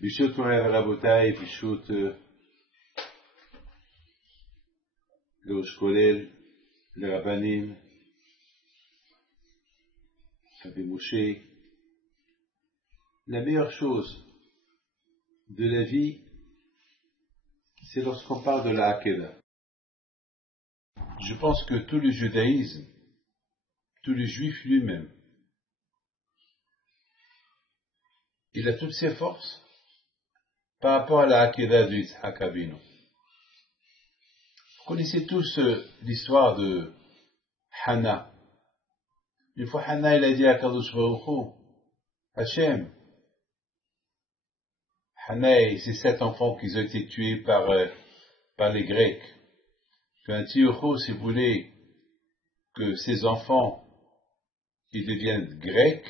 Bishut Morer Rabotai, Bishut le Rosh Kolel, le Rabbanim, Rabbi Moshe. La meilleure chose de la vie, c'est lorsqu'on parle de la Hakeda. Je pense que tout le judaïsme, tout le juif lui-même, il a toutes ses forces par rapport à la Hakeda de Yitzhak Avinu. Vous connaissez tous l'histoire de Hana. Une fois Hana, il a dit à Kadosh Baruch Hu, Hachem, Hana et ses 7 enfants qui ont été tués par les Grecs. Un Tiocho, si vous voulez que ses enfants ils deviennent grecs,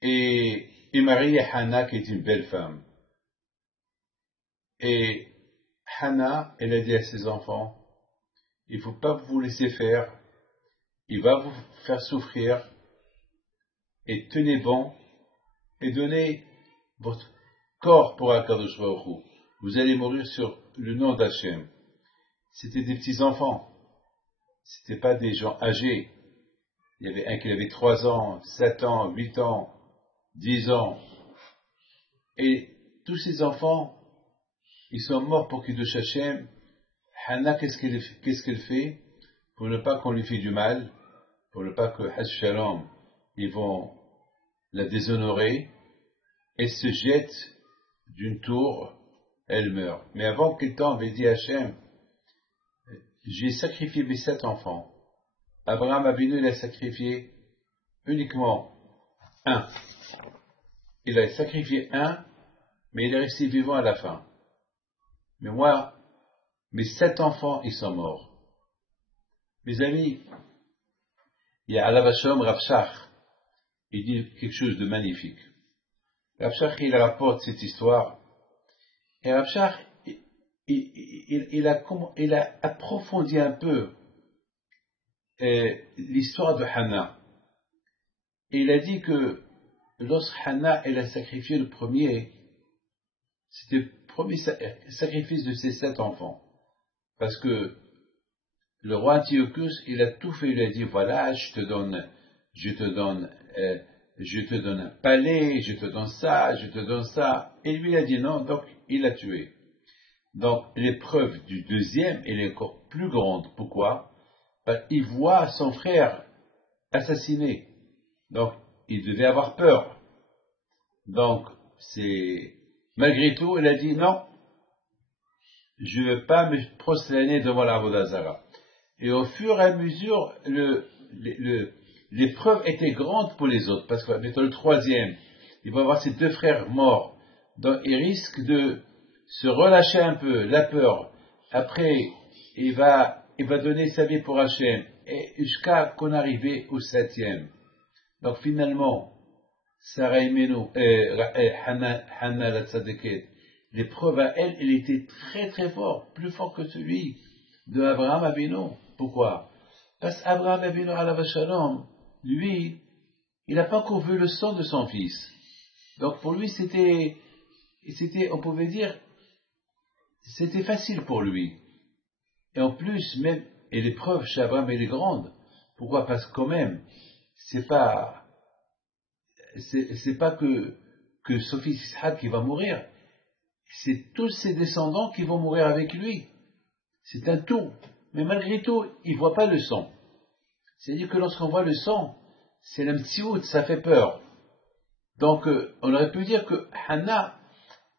et il marie Hana qui est une belle femme. Et Hana, elle a dit à ses enfants, il ne faut pas vous laisser faire, il va vous faire souffrir, et tenez bon, et donnez votre corps pour Akadosh Baruch Hu. Vous allez mourir sur le nom d'Hachem. C'était des petits enfants, c'était pas des gens âgés. Il y avait un qui avait 3 ans, 7 ans, 8 ans, 10 ans. Et tous ces enfants, ils sont morts pour Kiddush Hashem. Hana, qu'est-ce qu'elle fait pour ne pas qu'on lui fait du mal, pour ne pas que Hash Shalom, ils vont la déshonorer. Elle se jette d'une tour, elle meurt. Mais avant quel temps avait dit Hachem, j'ai sacrifié mes 7 enfants. Abraham Avinu, il a sacrifié uniquement un. Il a sacrifié un, mais il est resté vivant à la fin. Mais moi, mes 7 enfants, ils sont morts. Mes amis, il y a Alav Hashem Rav Shach, il dit quelque chose de magnifique. Rav Shach, il rapporte cette histoire, et Rav Shach, il a approfondi un peu l'histoire de Hana. Et il a dit que lorsque Hana, elle a sacrifié le premier, c'était le premier sacrifice de ses 7 enfants. Parce que le roi Antiochus, il a tout fait, il a dit, voilà, je te donne un palais, je te donne ça, je te donne ça. Et lui, il a dit non, donc il l'a tué. Donc l'épreuve du deuxième, elle est encore plus grande. Pourquoi? Parce qu'il voit son frère assassiné. Donc, il devait avoir peur. Donc, malgré tout, il a dit non, je ne veux pas me prosterner devant la Avodah Zara. Et au fur et à mesure, l'épreuve était grande pour les autres, parce que le troisième, il va avoir ses 2 frères morts. Donc, il risque de se relâcher un peu, la peur. Après, il va donner sa vie pour Hachem, et jusqu'à qu'on arrive au 7e. Donc finalement, Sarah Imenu, Hana la Tzadeket, l'épreuve à elle, elle était très très forte, plus fort que celui de Abraham Avinu. Pourquoi? Parce qu'Abraham Avinu alav shalom, lui, il n'a pas encore vu le sang de son fils. Donc pour lui, c'était, on pouvait dire, c'était facile pour lui. Et en plus, même, et l'épreuve chez Abraham, elle est grande. Pourquoi? Parce que quand même, c'est pas que son fils Ishaq qui va mourir. C'est tous ses descendants qui vont mourir avec lui. C'est un tout. Mais malgré tout, il ne voit pas le sang. C'est-à-dire que lorsqu'on voit le sang, c'est l'amtiout, ça fait peur. Donc, on aurait pu dire que Hana,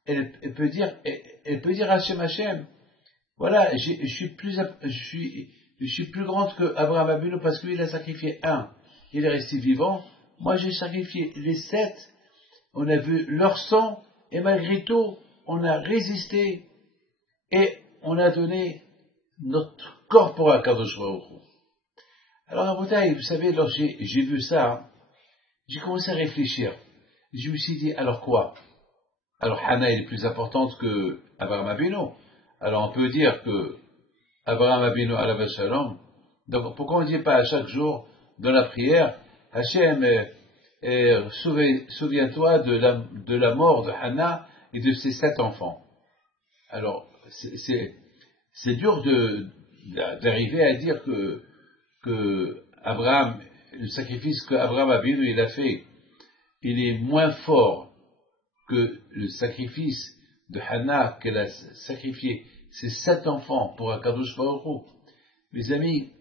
elle peut dire Hachem Hachem, voilà, je suis plus grande que Abraham Avinu parce que lui, il a sacrifié un. Il est resté vivant. Moi, j'ai sacrifié les 7. On a vu leur sang et malgré tout, on a résisté et on a donné notre corps pour Akadosh Baruch Hu. Alors, à Boutaï, vous savez, lorsque j'ai vu ça, j'ai commencé à réfléchir. Je me suis dit, alors quoi? Alors, Hana, elle est plus importante que Abraham Avinu. Alors, on peut dire que Abraham Avinu alav shalom. Donc, pourquoi on ne dit pas à chaque jour, dans la prière, Hachem, souviens-toi de la mort de Hannah et de ses 7 enfants. Alors, c'est dur d'arriver à dire que Abraham, le sacrifice qu'Abraham Avinu il a fait, il est moins fort que le sacrifice de Hannah qu'elle a sacrifié ses 7 enfants pour Akadosh Baruch Hu. Mes amis,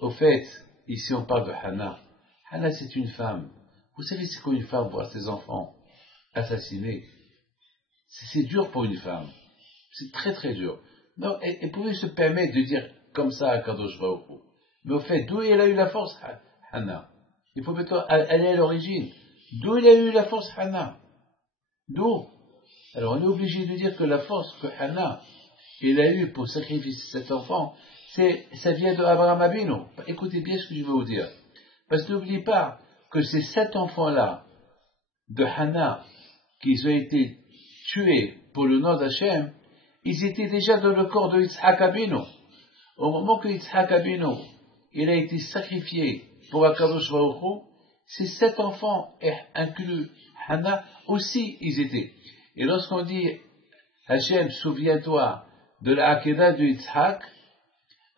au fait, ici on parle de Hannah. Hannah c'est une femme. Vous savez c'est quoi une femme voir ses enfants assassinés? C'est dur pour une femme. C'est très très dur. Non, elle pouvait se permettre de dire comme ça à Kadosh Baruch Hu. Mais au fait, d'où elle a eu la force, Hannah? Il faut plutôt aller à l'origine. D'où elle a eu la force, Hannah? D'où? Alors on est obligé de dire que la force que Hannah elle a eue pour sacrifier cet enfant, ça vient de Abraham Avinu. Écoutez bien ce que je vais vous dire. Parce que n'oubliez pas que ces 7 enfants-là de Hannah, qui ont été tués pour le nom d'Hachem, ils étaient déjà dans le corps de Yitzhak Abinu. Au moment que Yitzhak Abinu, il a été sacrifié pour Akadosh Baruch Hu, ces 7 enfants, inclus Hannah, aussi ils étaient. Et lorsqu'on dit Hachem, souviens-toi de la Hakeda de Yitzhak,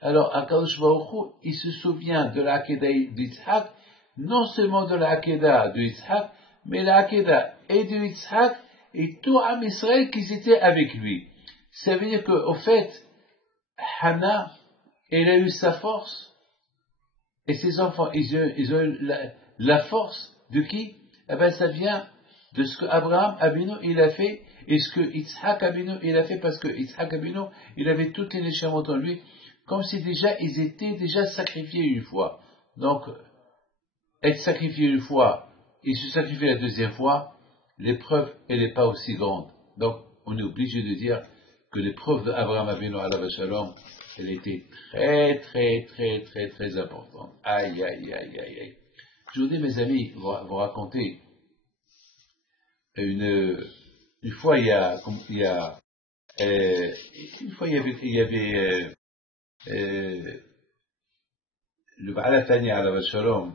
alors Akadosh Baruch Hu, il se souvient de la Hakeda de Yitzhak, non seulement de la Hakeda de Yitzhak, mais la Hakeda et de Yitzhak et tout Am Israël qui étaient avec lui. Ça veut dire qu'au fait, Hannah, elle a eu sa force, et ses enfants, ils ont eu la force de qui? Eh bien, ça vient de ce que Abraham Avinu il a fait, et ce que Yitzhak Avinu il a fait, parce que Yitzhak Avinu, il avait toutes les neshamot en lui, comme si déjà, ils étaient déjà sacrifiés une fois. Donc, être sacrifié une fois, et se sacrifier la deuxième fois, l'épreuve, elle n'est pas aussi grande. Donc, on est obligé de dire que l'épreuve d'Abraham Avinu alav shalom, elle était très, très, très, très, très importante. Aïe, aïe, aïe, aïe, aïe. Je vous dis, mes amis, vous raconter une fois, il y avait le Baal HaTanya alav shalom.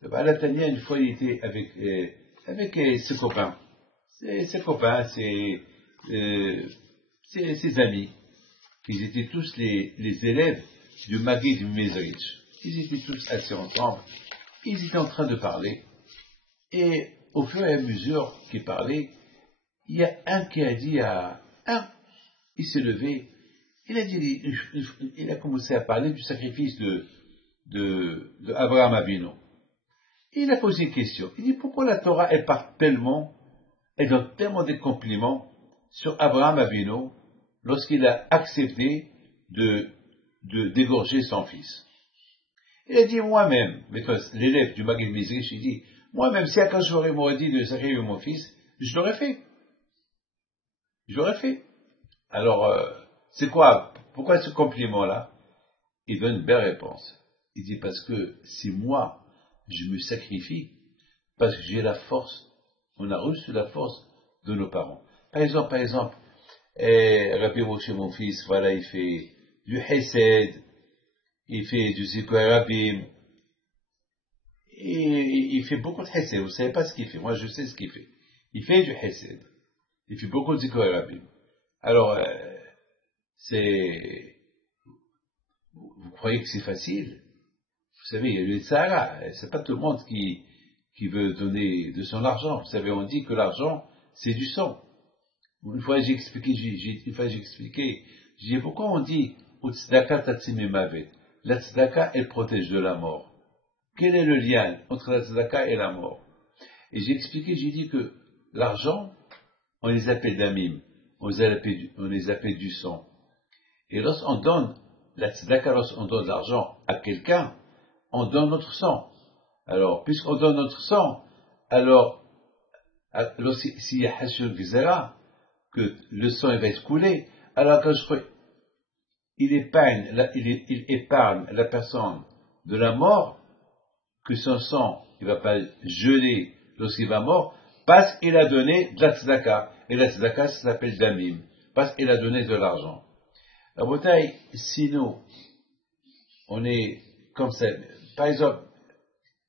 Le Baal HaTanya, une fois, il était avec ses copains. Ses copains, ses amis. Ils étaient tous les élèves du Maguid Mezrich. Ils étaient tous assis ensemble. Ils étaient en train de parler. Et au fur et à mesure qu'ils parlaient, il y a un qui a dit à un. Il s'est levé. Il a commencé à parler du sacrifice de Abraham Avinu. Il a posé une question. Il dit pourquoi la Torah elle donne tellement de compliments sur Abraham Avinu lorsqu'il a accepté de d'égorger son fils. Il a dit moi-même, l'élève du Maguid Mizrich, il dit moi-même si Akash m'aurait dit de sacrifier mon fils, je l'aurais fait. Je l'aurais fait. Alors, c'est quoi? Pourquoi ce compliment-là? Il donne une belle réponse. Il dit parce que si moi, je me sacrifie, parce que j'ai la force, on a reçu la force de nos parents. Par exemple, Rabbi Moshe, mon fils, voilà, il fait du Hesed, il fait du Zikoué Rabim, et il fait beaucoup de Hesed. Vous ne savez pas ce qu'il fait. Moi, je sais ce qu'il fait. Il fait du Hesed. Il fait beaucoup de Zikoué Rabim. Alors, vous croyez que c'est facile? Vous savez, il y a le Sahara. C'est pas tout le monde qui veut donner de son argent. Vous savez, on dit que l'argent, c'est du sang. Une fois j'ai expliqué, j'ai dit pourquoi on dit Tzedaka tatsime mavet. La tzedaka, elle protège de la mort. Quel est le lien entre la tzedaka et la mort? Et j'ai expliqué, j'ai dit que l'argent, on les appelle damim, on les appelle du sang. Et lorsqu'on donne la tzedaka, lorsqu'on donne de l'argent à quelqu'un, on donne notre sang. Alors, puisqu'on donne notre sang, alors s'il y a Hashur Gzera, que le sang va être coulé, alors quand il épargne la personne de la mort, que son sang il ne va pas geler lorsqu'il va mort, parce qu'il a donné de la tzedaka. Et la tzedaka, ça s'appelle damim, parce qu'il a donné de l'argent. La bouteille, si nous, on est comme ça, par exemple,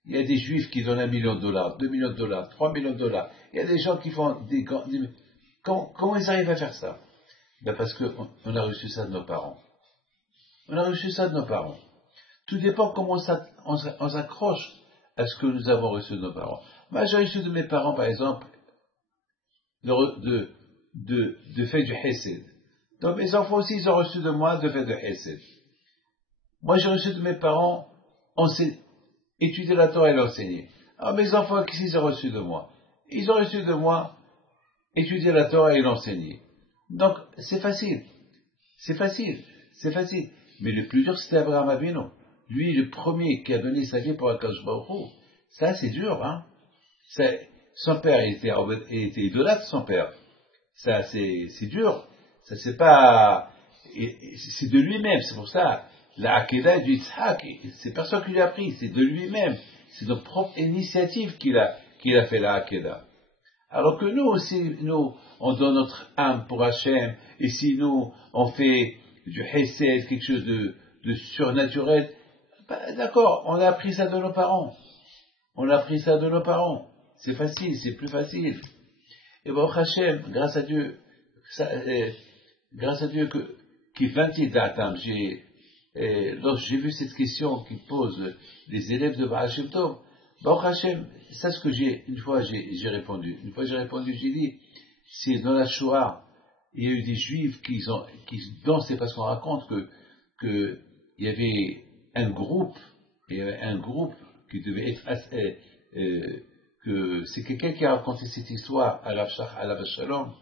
Il y a des juifs qui donnent $1 million, $2 millions, $3 millions. Il y a des gens qui font comment ils arrivent à faire ça? Ben parce qu'on a reçu ça de nos parents. On a reçu ça de nos parents. Tout dépend comment on s'accroche à ce que nous avons reçu de nos parents. Moi, j'ai reçu de mes parents, par exemple, de faire du hesed. Donc mes enfants aussi, ils ont reçu de moi de faire du hesed. Moi, j'ai reçu de mes parents étudier la Torah et l'enseigner. Alors mes enfants, qu'est-ce qu'ils ont reçu de moi? Ils ont reçu de moi étudier la Torah et l'enseigner. Donc, c'est facile. C'est facile. C'est facile. Mais le plus dur, c'était Abraham Avinu. Lui, le premier qui a donné sa vie pour Akadosh Baruch Hu. Ça, c'est dur, hein. Son père était idolâtre, son père. Ça, c'est dur. Ça, c'est pas, c'est de lui-même. C'est pour ça, la Hakeda du Yitzhak, c'est personne qui lui a appris. C'est de lui-même. C'est de propre initiative qu'il a fait la Hakeda. Alors que nous aussi, on donne notre âme pour Hachem, et si nous, on fait du Hesed, quelque chose de surnaturel, ben, d'accord, on a appris ça de nos parents. On a appris ça de nos parents. C'est facile, c'est plus facile. Et bon, Hachem, grâce à Dieu, qui ventile d'atam, lorsque j'ai vu cette question qui posent les élèves de Baal Shem Tov, Baruch Hashem, c'est ce que une fois j'ai répondu. Une fois j'ai répondu, j'ai dit, c'est dans la Shoah, il y a eu des Juifs qui dansaient parce qu'on raconte que il y avait un groupe qui devait être, que c'est quelqu'un qui a raconté cette histoire à la Shalom,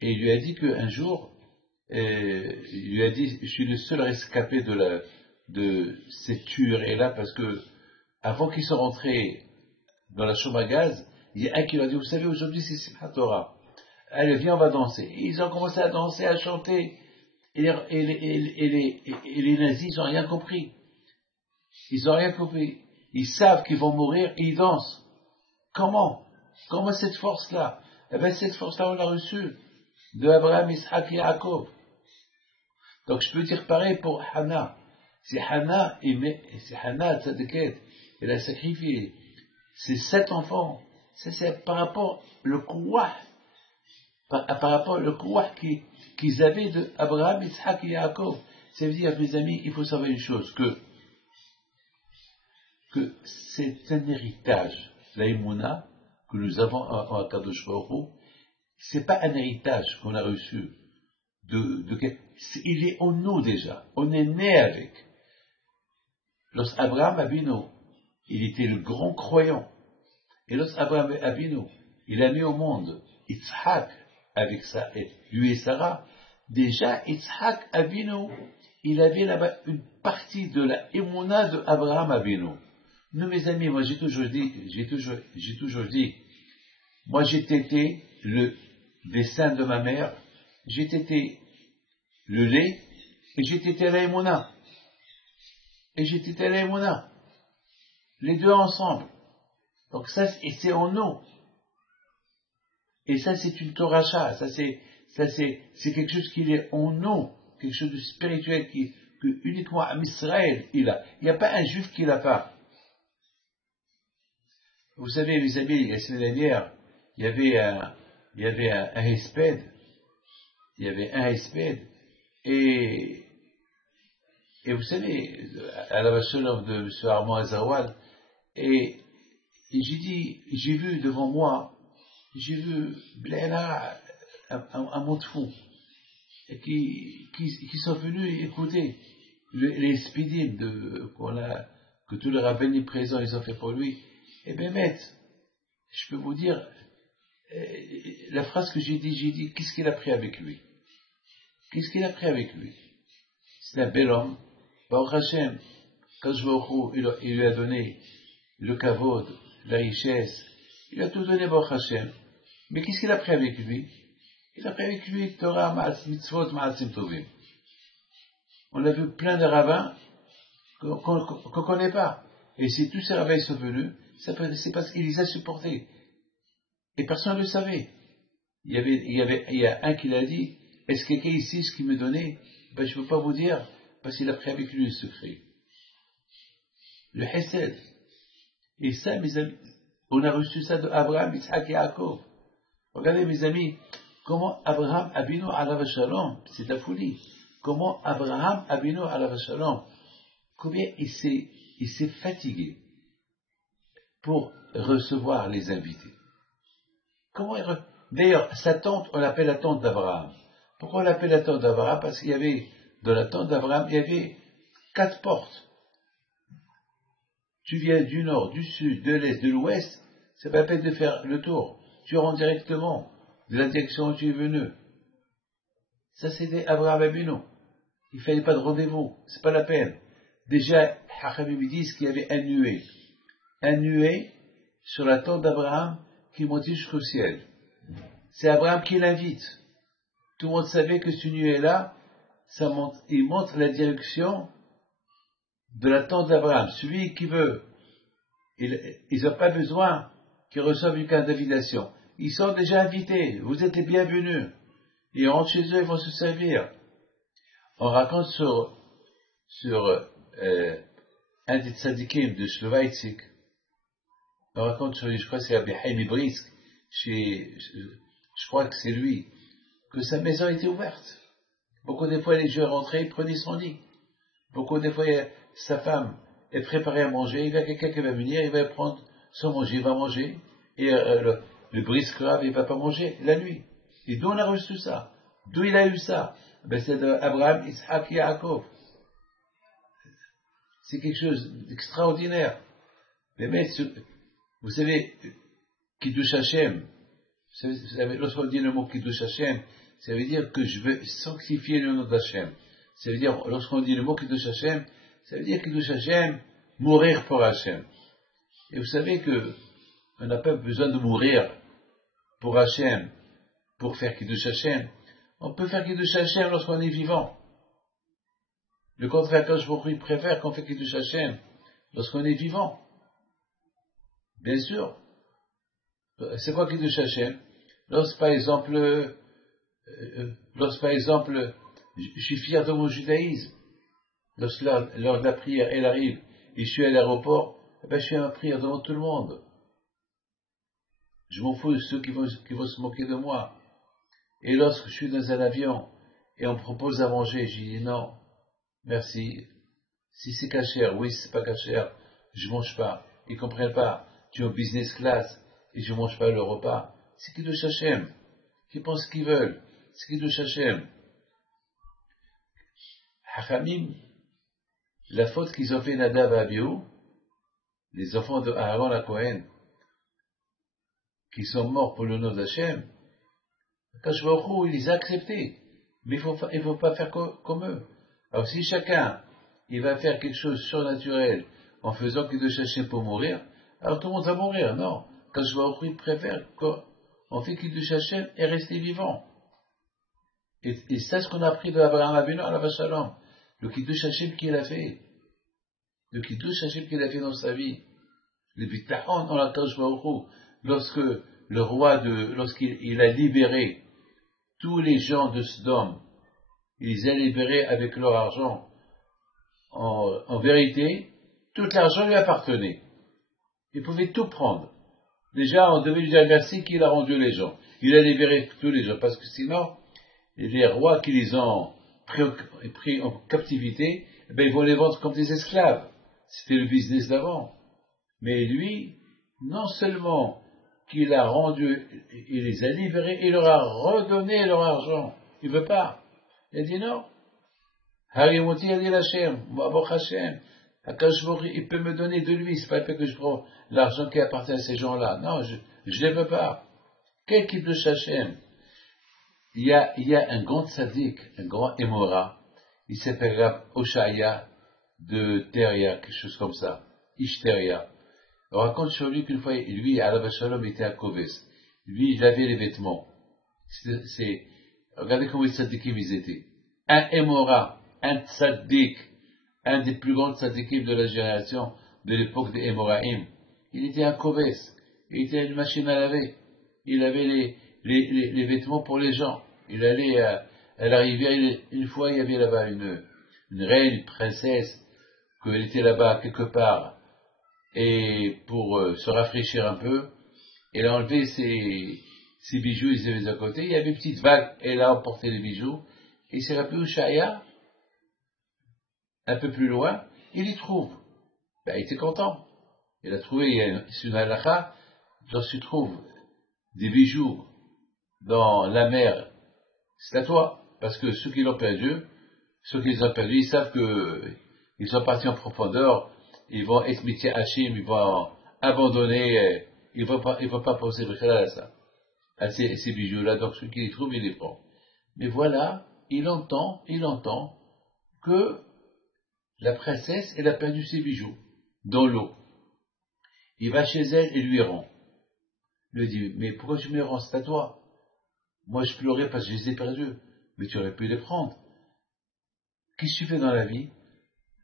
et il lui a dit qu'un jour, il lui a dit, je suis le seul rescapé de cette tuerie-là parce que avant qu'ils soient rentrés dans la chambre à gaz, il y a un qui leur a dit, vous savez, aujourd'hui c'est Simchat Torah. Allez, viens, on va danser. Et ils ont commencé à danser, à chanter. Et les nazis, ils n'ont rien compris. Ils n'ont rien compris. Ils savent qu'ils vont mourir et ils dansent. Comment cette force-là? Eh bien, cette force-là, on l'a reçue de Abraham, Isaac et Yaakov. Donc, je peux dire pareil pour Hannah. Si Hannah Tzadeket, elle a sacrifié ses 7 enfants, c'est par rapport le kouah, par rapport le kouah qu'ils avaient de Abraham, Isaac et Yaakov. Ça veut dire, mes amis, il faut savoir une chose, que c'est un héritage, la Emouna, que nous avons en Akadosh Baruch Hu, c'est pas un héritage qu'on a reçu il est en nous déjà, on est né avec. Lorsque Abraham Avinu, il était le grand croyant, et lorsque Abraham Avinu, il a mis au monde Yitzhak avec lui et Sarah, déjà Yitzhak Avinu, il avait là-bas une partie de la émouna de Abraham Avinu. Nous, mes amis, moi j'ai toujours dit, moi j'ai tété les seins de ma mère, j'ai tété le lait, et j'ai tété la émouna. Et j'ai tété la émouna. Les deux ensemble. Donc ça, c'est en nous. Et ça, c'est une Toracha. Ça, c'est quelque chose qui est en nous. Quelque chose de spirituel que uniquement à Israël, il a. Il n'y a pas un juif qui l'a pas. Vous savez, mes amis, la semaine dernière, il y avait un hesped. Il y avait un hesped. Et vous savez, à la Shalom de M. Armand Azawad, et j'ai vu devant moi, j'ai vu Bléna, un mot de fou, et qui sont venus écouter les spidim que tous les rabbins présents, ils ont fait pour lui. Et bien, je peux vous dire, la phrase que j'ai dit, qu'est-ce qu'il a pris avec lui? Qu'est-ce qu'il a pris avec lui? C'est un bel homme. Baruch Hashem, il lui a donné le kavod, la richesse, il a tout donné Baruch Hashem. Mais qu'est-ce qu'il a pris avec lui? Il a pris avec lui Torah, Mitzvot, Ma'asim Tovim. On a vu plein de rabbins qu'on ne connaît pas. Et si tous ces rabbins sont venus, c'est parce qu'ils les a supportés. Et personne ne le savait. Il y a un qui l'a dit, est-ce que quelqu'un ici, ce qu'il me donnait, ben, je ne peux pas vous dire, parce qu'il a pris avec lui le secret. Le Hesed. Et ça, mes amis, on a reçu ça de Abraham, Isaac et Yaakov. Regardez, mes amis, comment Abraham Abinu alav shalom, c'est la folie. Comment Abraham Abinu alav shalom, combien il s'est fatigué pour recevoir les invités. D'ailleurs, sa tante, on l'appelle la tante d'Abraham. Pourquoi on l'appelle la tante d'Abraham? Parce qu'il y avait, dans la tente d'Abraham, il y avait 4 portes. Tu viens du nord, du sud, de l'est, de l'ouest, c'est pas la peine de faire le tour. Tu rentres directement de la direction où tu es venu. Ça, c'était Abraham Abinu. Il fallait pas de rendez-vous, c'est pas la peine. Déjà, Hachamim disent qu'il y avait un nuée sur la tente d'Abraham qui montait jusqu'au ciel. C'est Abraham qui l'invite. Tout le monde savait que ce nuée-là, il montre la direction de la tente d'Abraham. Celui qui veut, ils n'ont pas besoin qu'ils reçoivent une carte d'invitation. Ils sont déjà invités. Vous êtes les bienvenus. Ils rentrent chez eux, ils vont se servir. On raconte sur un des tzadikim de Shlovaïtzik. On raconte sur, je crois que c'est Rabbi Haïm Brisk, je crois que c'est lui, que sa maison était ouverte. Beaucoup des fois, les gens rentraient, ils prenaient son lit. Beaucoup des fois, sa femme est préparée à manger, il y a quelqu'un qui va venir, il va prendre son manger, il va manger, et le Brisk grave, il ne va pas manger la nuit. Et d'où on a reçu ça? D'où il a eu ça? Ben, c'est d'Abraham, Isaac et Yaakov. C'est quelque chose d'extraordinaire. Mais vous savez, Kiddush Hashem, lorsqu'on dit le mot Kiddush Hashem, ça veut dire que je veux sanctifier le nom d'Hashem. Ça veut dire, lorsqu'on dit le mot Kiddush Hashem, ça veut dire Kiddush Hashem, mourir pour Hashem. Et vous savez que on n'a pas besoin de mourir pour Hashem, pour faire Kiddush Hashem. On peut faire Kiddush Hashem lorsqu'on est vivant. Le contraire, quand je préfère qu'on fait Kiddush Hashem lorsqu'on est vivant. Bien sûr. C'est quoi Kiddush Hashem? Lorsque par exemple, je suis fier de mon judaïsme. Lorsque l'heure de la prière, elle arrive, et je suis à l'aéroport, je fais ma prière devant tout le monde. Je m'en fous de ceux qui vont se moquer de moi. Et lorsque je suis dans un avion, et on me propose à manger, je dis non, merci. Si c'est cachère, oui, si c'est pas cachère, je mange pas. Ils comprennent pas. Tu es en business class, et je mange pas le repas. C'est Kiddush Hashem. Qui pensent qu'ils veulent. C'est Kiddush Hashem. Hachamim, la faute qu'ils ont fait Nadav et Abihu, les enfants de Aaron à Cohen, qui sont morts pour le nom d'Hachem, Akash Baruch Hu, il les a acceptés. Mais il faut pas faire comme eux. Alors si chacun, il va faire quelque chose de surnaturel, en faisant Kiddush Hashem pour mourir, alors tout le monde va mourir. Non. Akash Baruch Hu, il préfère qu'on fait Kiddush Hashem et rester vivant. Et c'est ce qu'on a appris de Abraham Abinu alav shalom. Le Kiddush Hashem qu'il a fait. Le Kiddush Hashem qu'il a fait dans sa vie. Le bitachon dans la Akash Baruch Hu. Lorsque le roi lorsqu'il a libéré tous les gens de Sodome, il les a libérés avec leur argent. En vérité, tout l'argent lui appartenait. Il pouvait tout prendre. Déjà, on devait lui dire merci qu'il a rendu les gens. Il a libéré tous les gens, parce que sinon, les rois qui les ont pris en captivité, ils vont les vendre comme des esclaves. C'était le business d'avant. Mais lui, non seulement qu'il a rendu, il les a libérés, il leur a redonné leur argent. Il ne veut pas. Il a dit non. Harimoti a dit l'Hachem, Ma'avoch Hashem. Akash Baruch Hu, il peut me donner de lui, c'est pas le fait que je prends l'argent qui appartient à ces gens-là. Non, je ne les veux pas. Quel Kiddush Hashem? Il y a un grand tzaddik, un grand émora, il s'appelle Rav Oshaya de Teria, quelque chose comme ça, Ishteria. On raconte sur lui qu'une fois, lui, alav shalom, était à Koves. Lui, il lavait les vêtements. Regardez comment les tzaddikim ils étaient. Un émora, un tzaddik, un des plus grands tzaddikim de la génération de l'époque des Émoraïm. Il était à Koves. Il était à une machine à laver. Il avait les vêtements pour les gens. Il allait à la rivière. Une fois, il y avait là-bas une reine, une princesse, qu'elle était là-bas quelque part. et pour se rafraîchir un peu, elle a enlevé ses bijoux, ils les avaient à côté, il y avait une petite vague, elle a emporté les bijoux, et il s'est rappelé où Shaya, un peu plus loin, il y trouve. Ben, il était content. Il a trouvé, c'est une halakha, lorsque tu trouves des bijoux dans la mer, c'est à toi. Parce que ceux qui l'ont perdu, ils savent qu'ils sont partis en profondeur, ils vont être métier Hachim, ils vont abandonner, ils vont pas poser à ça, à ces bijoux-là. Donc ceux qui les trouvent, ils les prennent. Mais voilà, il entend que la princesse, elle a perdu ses bijoux dans l'eau. Il va chez elle et lui rend. Il lui dit, mais pourquoi tu me les rends, c'est à toi? Moi, je pleurais parce que je les ai perdus. Mais tu aurais pu les prendre. Qu'est-ce que tu fais dans la vie?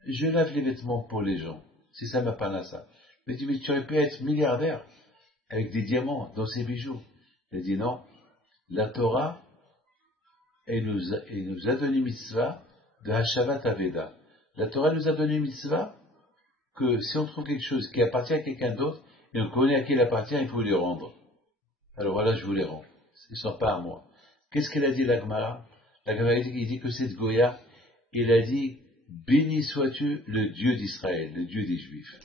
Je lave les vêtements pour les gens. C'est ça ma panassa. Il dit, mais tu aurais pu être milliardaire avec des diamants dans ces bijoux. Il dit, non. La Torah, elle nous a donné mitzvah de Hashavat Aveda. La Torah nous a donné mitzvah que si on trouve quelque chose qui appartient à quelqu'un d'autre, et on connaît à qui il appartient, il faut les rendre. Alors voilà, je vous les rends. Ils ne sont pas à moi. Qu'est-ce qu'elle a dit la Gemara? La Gemara dit que cette Goya, il a dit, béni sois-tu le Dieu d'Israël, le Dieu des Juifs.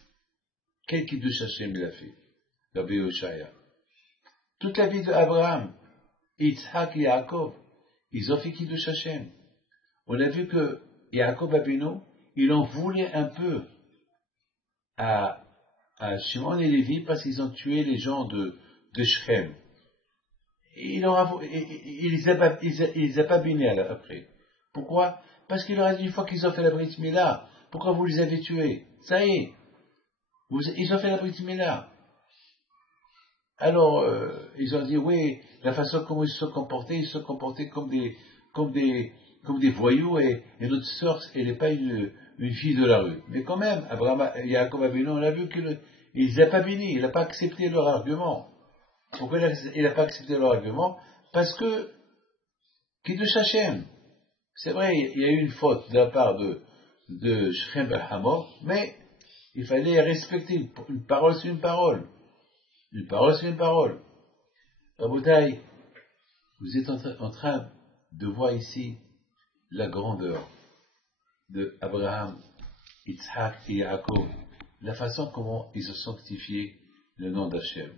Quel kiddush Hashem il a fait? Rabbi Hoshaya. Toute la vie d'Abraham, Yitzhak et Yaakov, ils ont fait kiddush Hashem. On a vu que Yaakov Abino, il en voulait un peu à Shimon et Lévi parce qu'ils ont tué les gens de Shechem. Il les a pas bénis après. Pourquoi? Parce qu'il leur a dit une fois qu'ils ont fait la Brit Mila, pourquoi vous les avez tués? Ça y est, ils ont fait la Brit Mila. Alors, ils ont dit, oui, la façon comment ils se sont comportés comme des voyous, et notre sœur, elle n'est pas une fille de la rue. Mais quand même, Abraham, Yaakov Avinu, on a vu qu'il les a pas bénis, il n'a pas accepté leur argument. Pourquoi il n'a pas accepté leur argument? Parce que, Kiddush Hashem, c'est vrai, il y a eu une faute de la part de Shechem ben Hamor, mais il fallait respecter. Une parole, c'est une parole. Une parole, c'est une parole. Rabotai, vous êtes en train de voir ici la grandeur de Abraham, Yitzhak et Yaakov, la façon comment ils ont sanctifié le nom d'Hachem.